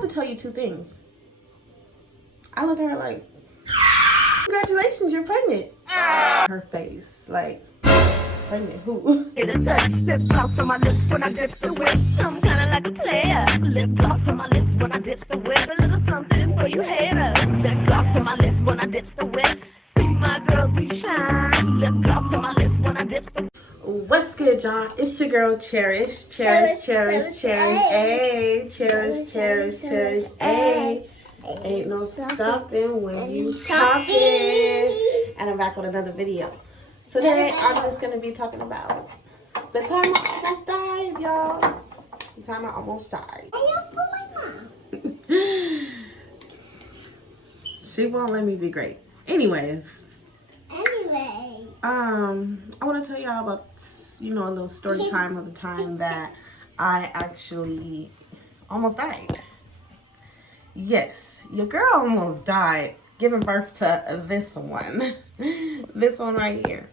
have to tell you two things. I look at her like, congratulations, you're pregnant. Her face, like, pregnant who? Lip gloss on my lips when I dip the whip. I'm kinda like a player. Lip gloss on my lips when I dip the whip. A little something for you haters. Lip gloss on my lips when I dip the whip. See my girl be shine. Lip gloss on my lips when I dip the whip. What's good, y'all? It's your girl, Cherish. Cherish, cherish, cherish, ayy. Cherish, cherish, cherish, ayy. Ain't no stopping when you poppin'. And I'm back with another video. So today, I'm just going to be talking about the time I almost died, y'all. The time I almost died. She won't let me be great. Anyways. I want to tell y'all about, a little story time of the time that I actually almost died. Yes, your girl almost died giving birth to this one. This one right here.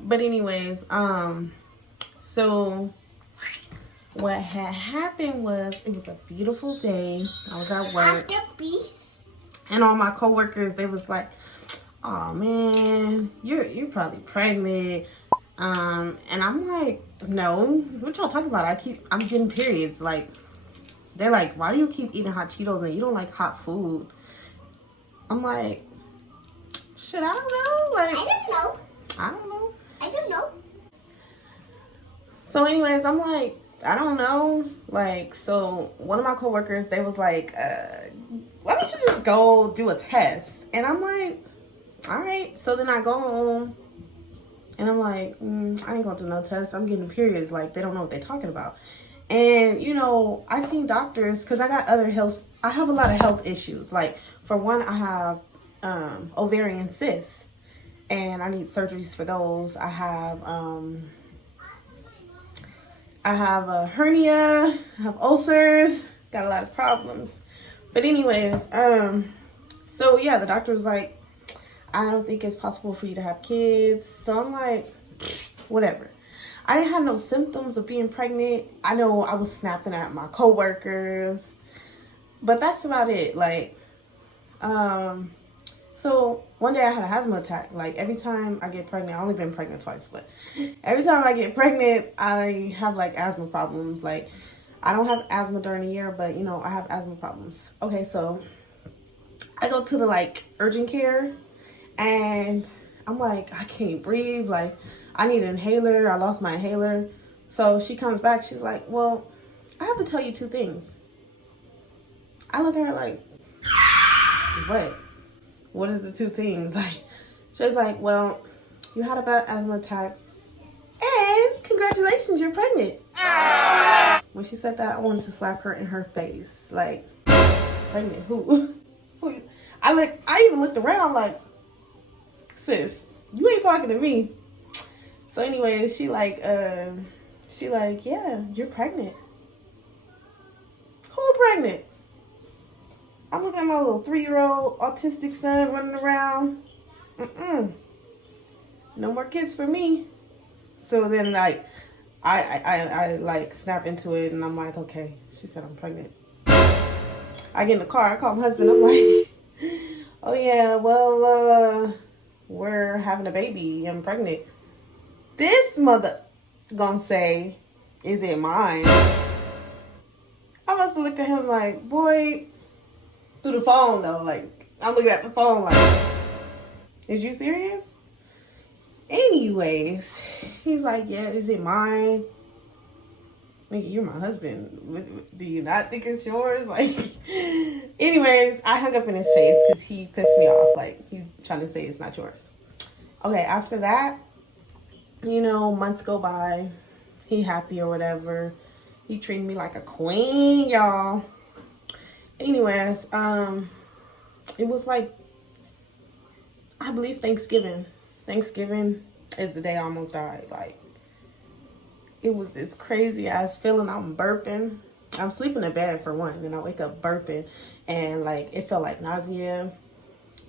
But anyways, so what had happened was, it was a beautiful day. I was at work. And all my coworkers, they was like, oh man, you're probably pregnant. And I'm like, no, what y'all talking about? I'm getting periods. Like, they're like, why do you keep eating hot Cheetos and you don't like hot food? I'm like, shit, I don't know. Like, I don't know. So anyways, I'm like, I don't know. Like, so one of my coworkers, they was like, why don't you just go do a test? And I'm like, all right. So then I go home and I'm like, I ain't gonna do no test. I'm getting periods. Like, they don't know what they're talking about. And, I seen doctors because I got I have a lot of health issues. Like, for one, I have ovarian cysts and I need surgeries for those. I have a hernia, I have ulcers, got a lot of problems. But anyways, so yeah, the doctor was like, I don't think it's possible for you to have kids. So I'm like, whatever. I didn't have no symptoms of being pregnant. I know I was snapping at my coworkers, but that's about it. Like, so one day I had an asthma attack. Like, every time I get pregnant, I've only been pregnant twice, but every time I get pregnant, I have like asthma problems. Like, I don't have asthma during the year, but I have asthma problems. Okay, so I go to the urgent care and I'm like, I can't breathe. Like, I need an inhaler. I lost my inhaler. So she comes back. She's like, well, I have to tell you two things. I look at her like, what? What is the two things? Like, she's like, well, you had a bad asthma attack and congratulations, you're pregnant. When she said that, I wanted to slap her in her face. Like, pregnant who? I even looked around like, sis, you ain't talking to me. So anyways, she like, yeah, you're pregnant. Who pregnant? I'm looking at my little 3-year-old autistic son running around. No more kids for me. So then like, I like snap into it and I'm like, okay. She said I'm pregnant. I get in the car, I call my husband, I'm like, oh yeah, well, we're having a baby, I'm pregnant. This mother gonna say, is it mine? I must have looked at him like, boy, through the phone though. Like, I'm looking at the phone like, is you serious? Anyways, he's like, yeah, is it mine? Nigga, you're my husband. Do you not think it's yours? Like, anyways, I hung up in his face because he pissed me off. Like, he trying to say it's not yours. Okay, after that, months go by. He happy or whatever. He treated me like a queen, y'all. Anyways, it was like, I believe Thanksgiving. Thanksgiving is the day I almost died. Like, it was this crazy ass feeling. I'm burping. I'm sleeping in bed for one. Then I wake up burping. And like, it felt like nausea.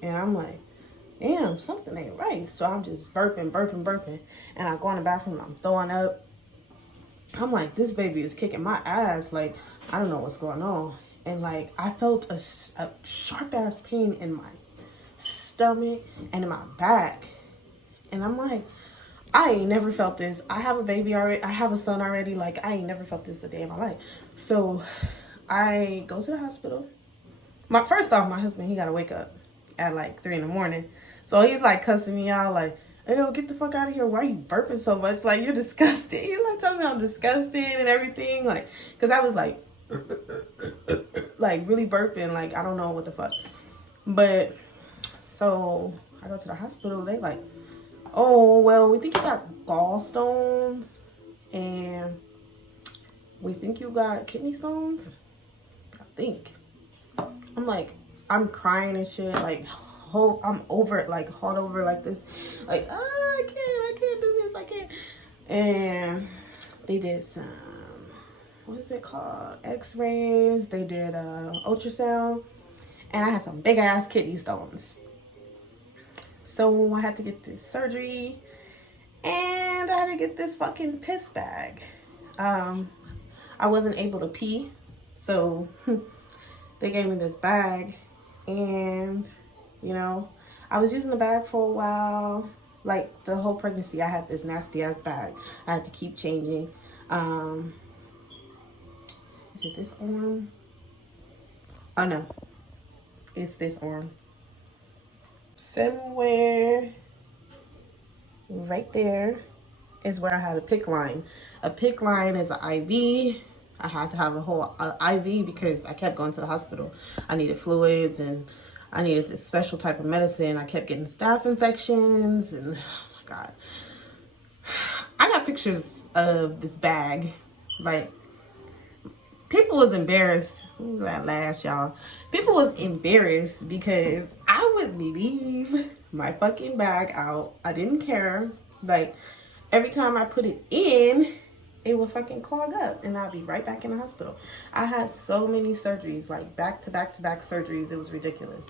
And I'm like, damn, something ain't right. So I'm just burping. And I go in the bathroom and I'm throwing up. I'm like, this baby is kicking my ass. Like, I don't know what's going on. and like I felt a sharp ass pain in my stomach and in my back, and I'm like, I ain't never felt this. I have a baby already. I have a son already. Like, I ain't never felt this a day in my life. So I go to the hospital. First off, my husband, he got to wake up at like 3 in the morning. So he's like cussing me out like, hey, yo, get the fuck out of here. Why are you burping so much? Like, you're disgusting. He's like telling me I'm disgusting and everything. Like, because I was like, like really burping. Like, I don't know what the fuck. But so I go to the hospital. They like, oh, well, we think you got gallstones and we think you got kidney stones. I think. I'm like, I'm crying and shit. Like, I'm over it, like, hauled over like this. Like, oh, I can't do this. I can't. And they did some, what is it called? X-rays. They did ultrasound. And I had some big ass kidney stones. So I had to get this surgery, and I had to get this fucking piss bag. I wasn't able to pee, so they gave me this bag, and you know, I was using the bag for a while. Like the whole pregnancy, I had this nasty ass bag. I had to keep changing. Is it this arm? Oh no, it's this arm. Somewhere right there is where I had a PICC line. A PICC line is an IV. I had to have a whole IV because I kept going to the hospital. I needed fluids and I needed this special type of medicine. I kept getting staph infections and oh my God. I got pictures of this bag. Like, people was embarrassed. Ooh, that last, y'all. People was embarrassed because I would leave my fucking bag out. I didn't care. Like, every time I put it in, it would fucking clog up and I'd be right back in the hospital. I had so many surgeries, like back to back to back surgeries. It was ridiculous.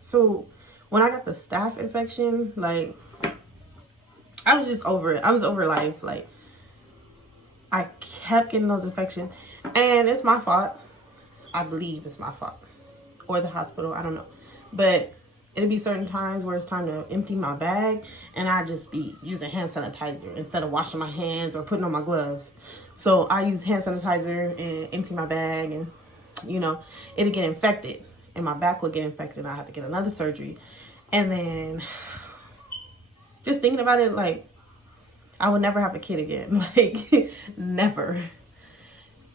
So when I got the staph infection, like, I was just over it. I was over life. Like, I kept getting those infections, and it's my fault. I believe it's my fault, or the hospital. I don't know, but it'll be certain times where it's time to empty my bag, and I just be using hand sanitizer instead of washing my hands or putting on my gloves. So I use hand sanitizer and empty my bag, and you know, it'll get infected, and my back would get infected. And I have to get another surgery, and then just thinking about it, like, I would never have a kid again. Like, never.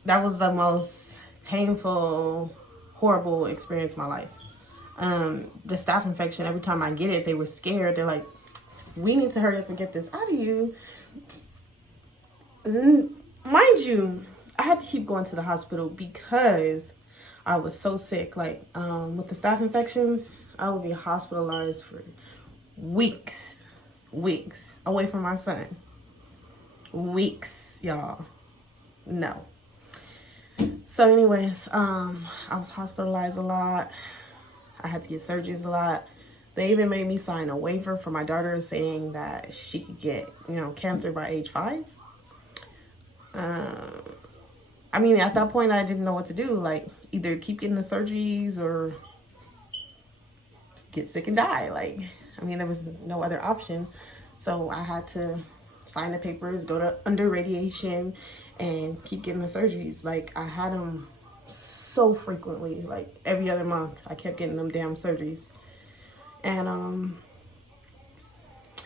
That was the most painful, horrible experience of my life. The staph infection, every time I get it, they were scared. They're like, we need to hurry up and get this out of you. Mind you, I had to keep going to the hospital because I was so sick. Like, with the staph infections, I would be hospitalized for weeks away from my son. Weeks, y'all. No. So anyways, I was hospitalized a lot. I had to get surgeries a lot. They even made me sign a waiver for my daughter saying that she could get, you know, cancer by age 5. I mean, at that point, I didn't know what to do. Like, either keep getting the surgeries or get sick and die. Like, I mean, there was no other option. So I had to sign the papers, go to under radiation, and keep getting the surgeries. Like, I had them so frequently, like every other month. I kept getting them damn surgeries. And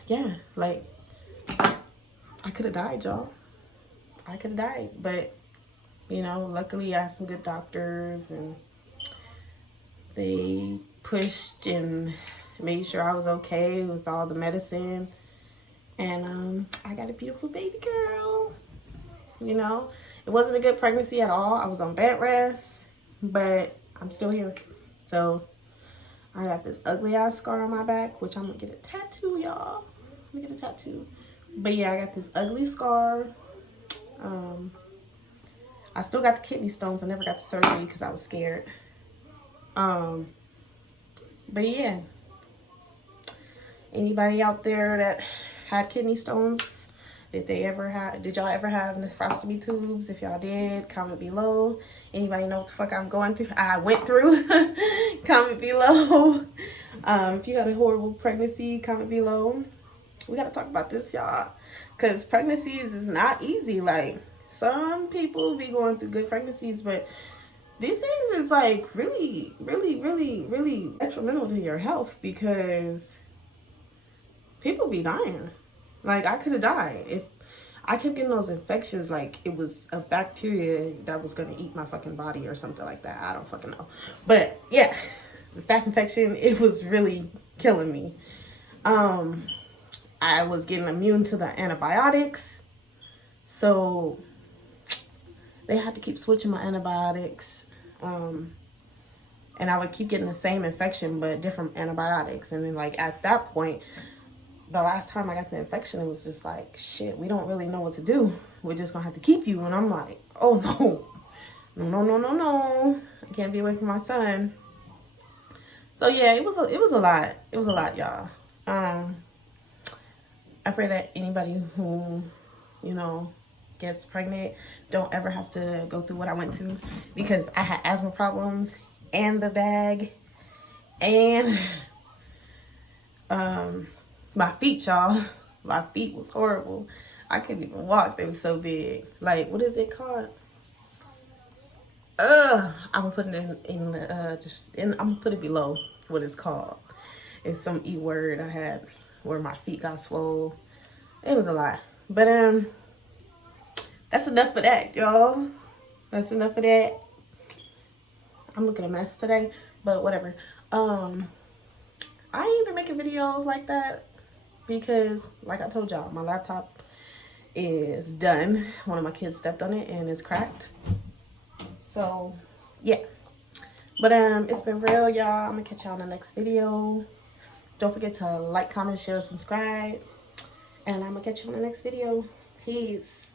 yeah, like, I could have died, y'all. I could have died, but you know, luckily I had some good doctors, and they pushed and made sure I was okay with all the medicine. And I got a beautiful baby girl. You know, it wasn't a good pregnancy at all. I was on bed rest, but I'm still here. So I got this ugly ass scar on my back, which I'm gonna get a tattoo, y'all. I'm gonna get a tattoo. But yeah, I got this ugly scar. I still got the kidney stones. I never got the surgery because I was scared. But yeah, anybody out there that had kidney stones, Did y'all ever have nephrostomy tubes? If y'all did, comment below. Anybody know what the fuck I'm going through? I went through. Comment below. If you had a horrible pregnancy, comment below. We gotta talk about this, y'all, because pregnancies is not easy. Like, some people be going through good pregnancies, but these things is like really, really, really, really detrimental to your health, because people be dying. Like, I could have died if I kept getting those infections. Like, it was a bacteria that was gonna eat my fucking body or something like that. I don't fucking know. But yeah, the staph infection, it was really killing me. I was getting immune to the antibiotics, so they had to keep switching my antibiotics. And I would keep getting the same infection, but different antibiotics. And then, like, at that point, the last time I got the infection, it was just like, shit, we don't really know what to do. We're just gonna have to keep you. And I'm like, oh no. I can't be away from my son. So yeah, it was a lot. It was a lot, y'all. I pray that anybody who, you know, gets pregnant don't ever have to go through what I went through, because I had asthma problems and the bag and my feet, y'all. My feet was horrible. I couldn't even walk. They were so big. Like, what is it called? I'm gonna put it I'm gonna put it below what it's called. It's some E word I had where my feet got swole. It was a lot. But that's enough of that, y'all. That's enough of that. I'm looking a mess today, but whatever. I ain't even making videos like that because, like I told y'all, my laptop is done. One of my kids stepped on it and it's cracked. So yeah. But it's been real, y'all. I'm gonna catch y'all in the next video. Don't forget to like, comment, share, subscribe. And I'm gonna catch you in the next video. Peace.